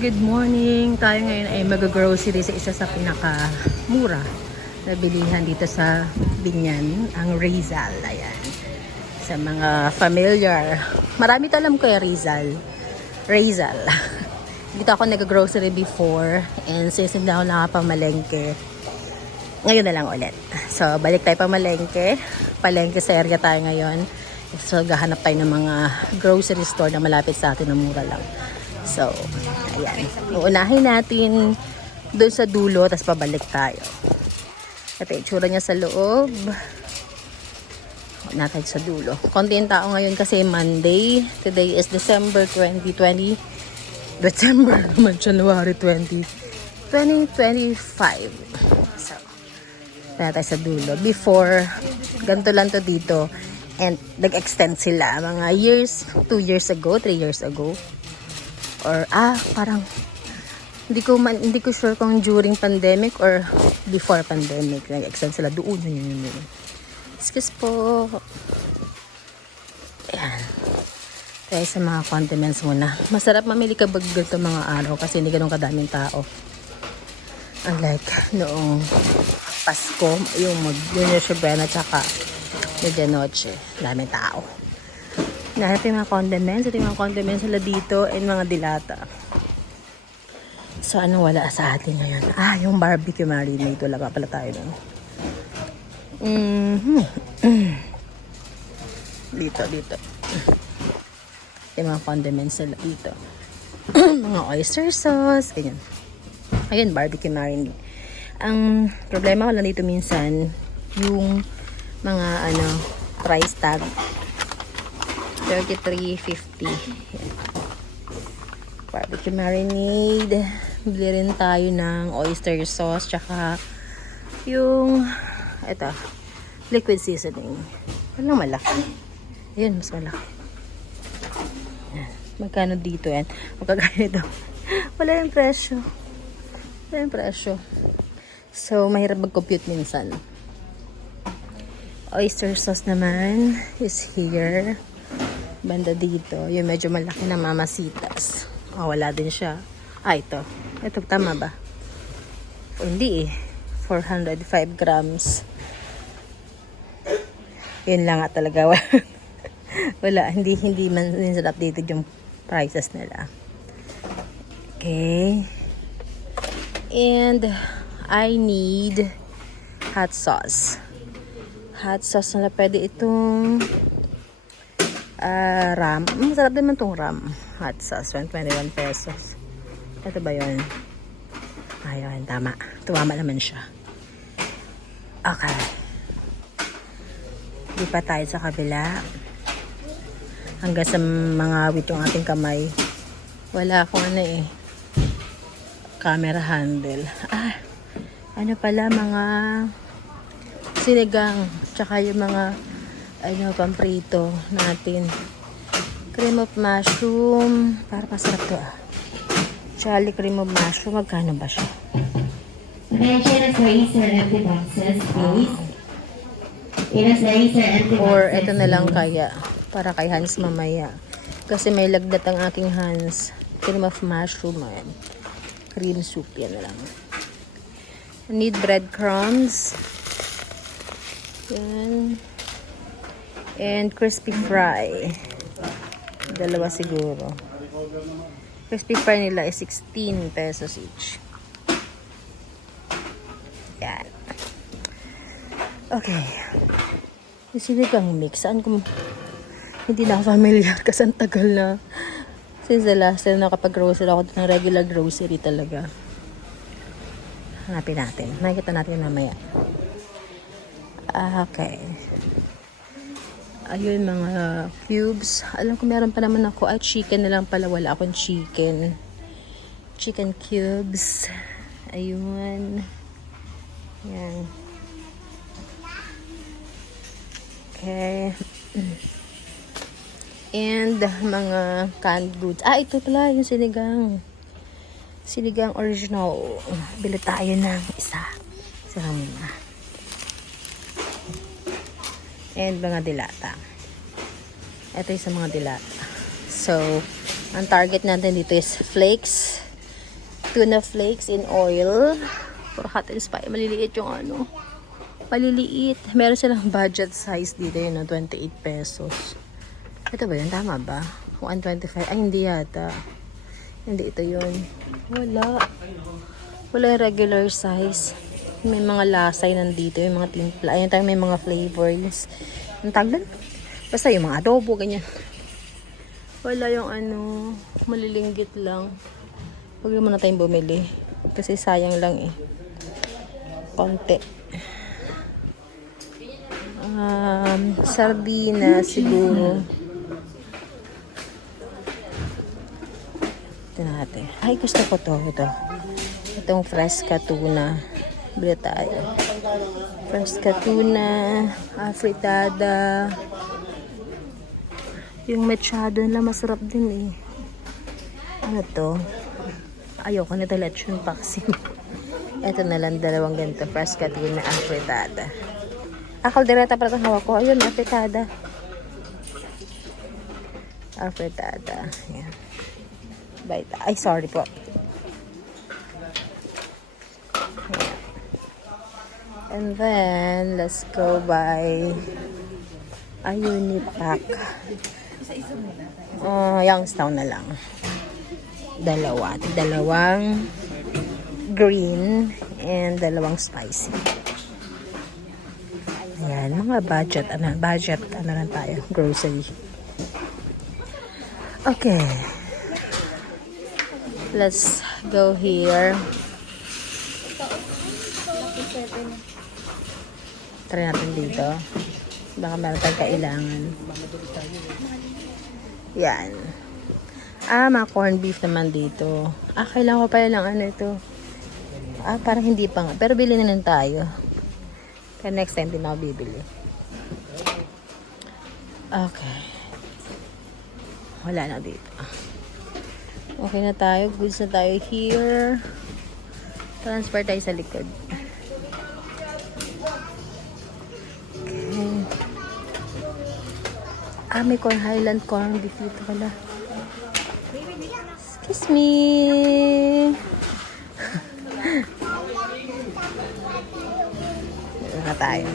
Good morning! Tayo ngayon ay mag-grocery sa isa sa pinaka-mura na bilihan dito sa Binyan, ang Rizal. Ayan. Sa mga familiar. Marami to alam ko yung Rizal. Rizal. Dito ako nag-grocery before and since hindi ako nakapamalengke, ngayon na lang ulit. So, balik tayo pamalengke. Palengke sa area tayo ngayon. So, gahanap tayo ng mga grocery store na malapit sa atin na mura lang. So, ayan. Uunahin natin doon sa dulo, tapos pabalik tayo. Ito yung itsura niya sa loob. Uunahin tayo sa dulo. Konti yung tao ngayon kasi Monday. Today is December 2020. December naman, January 2025. So, uunahin tayo sa dulo. Before, ganito lang to dito. And nag-extend sila mga years, 2 years ago, 3 years ago. Or parang hindi ko sure kung during pandemic or before pandemic nag-extend sila doon. Yun. Excuse po. Ayan. Kaya sa mga condiments muna. Masarap mamili ka bag ganito mga araw kasi hindi ganun kadaming tao. Unlike noong Pasko, yung mag-Junior Shebrena tsaka Medianoche. Daming tao. Nahanap yung mga condiments. Ito yung mga condiments sila dito and mga dilata. So, anong wala sa atin ngayon? Yung barbecue marinade. Wala pa pala tayo nun. Dito. Yung mga condiments sila dito. Mga oyster sauce. Ganyan. Ayun, barbecue marinade. Ang problema ko lang dito minsan, yung mga price tag. 33.50. Barbecue marinade. Bili rin tayo ng oyster sauce. Tsaka yung liquid seasoning. Walang malaki. Ayan, mas malaki. Ayan. Magkano dito yan? Magkagaya ito. Wala yung presyo. So, mahirap mag-compute minsan. Oyster sauce naman is here. Banda dito. Yung medyo malaki na mamasitas. Wala din siya. Ito. Ito, tama ba? Hindi eh. 405 grams. Yun lang nga talaga. Wala. Hindi man updated yung prices nila. Okay. And I need hot sauce. Hot sauce na pwede itong ram. Masarap naman itong ram. Hot sauce. 21 pesos. Ito ba yun? Ayun, tama. Tumama naman siya. Okay. Di pa tayo sa kabila. Hanggang sa mga awit yung ating kamay. Wala akong camera handle. Ano pala, mga sinigang. Tsaka yung mga pamprito natin. Cream of mushroom. Para masarap to Charlie cream of mushroom. Magkano ba siya? Or ito na lang kaya. Para kay Hans mamaya. Kasi may lagdat ang aking Hans. Cream of mushroom. Ayan. Cream soup. Yan na lang. I need breadcrumbs. Yan. And crispy fry. Dalawa siguro. Crispy fry nila is 16 pesos each. Yan. Okay. Yung sinigang mix. Saan kung hindi na ako familiar kasi ang tagal na. Since the last time nakapag-grocery ako ng regular grocery talaga. Hanapin natin. Nakikita natin mamaya. Okay. Ayun, mga cubes. Alam ko meron pa naman ako. Chicken na lang pala. Wala akong chicken. Chicken cubes. Ayun. Yan. Okay. And mga canned goods. Ito pala yung sinigang. Sinigang original. Bili tayo ng isa. Isa lang muna. And mga dilata. Ito yung sa mga dilata. So, ang target natin dito is flakes, Tuna flakes in oil. For hot and spicy. Maliliit yung ano. Maliliit. Meron silang budget size dito yun, no? 28 pesos. Ito ba yun? Tama ba? 125. Ay, hindi yata. Hindi ito yun. Wala. Wala yung regular size. May mga lasay nandito. Yung mga timpla. Ayan tayo may mga flavors. Ang taglan? Basta yung mga adobo, ganyan. Wala yung ano. Malilinggit lang. Huwag naman na tayong bumili. Kasi sayang lang eh. Konti. Sardina siguro. Ito natin. Ay, gusto ko to. Ito. Itong fresca tuna. Bili tayo. Fresca tuna. Afritada. Yung mechado nila masarap din eh. Ano to? Ayoko na ito lechon paksi. Ito na lang dalawang ganito. Fresca tuna afritada. Kaldereta para itong hawak ko. Ayun, afritada. Afritada. Ayan. Baita. Ay, sorry po. Ayan. And then, let's go by a Unipack. Youngstown na lang. Dalawang green and dalawang spicy. Ayan, mga budget lang tayo, grocery. Okay. Let's go here. Try natin dito. Baka meron tayong kailangan. Yan. Mga corned beef naman dito. Kailangan ko pala ng ano ito. Parang hindi pa nga. Pero bili na lang tayo. Kaya next time din ako bibili. Okay. Wala na dito. Okay na tayo. Goods na tayo here. Transfer tayo sa likod. Okay. May Highland corned beef dito pala. Excuse me. Dito na tayo.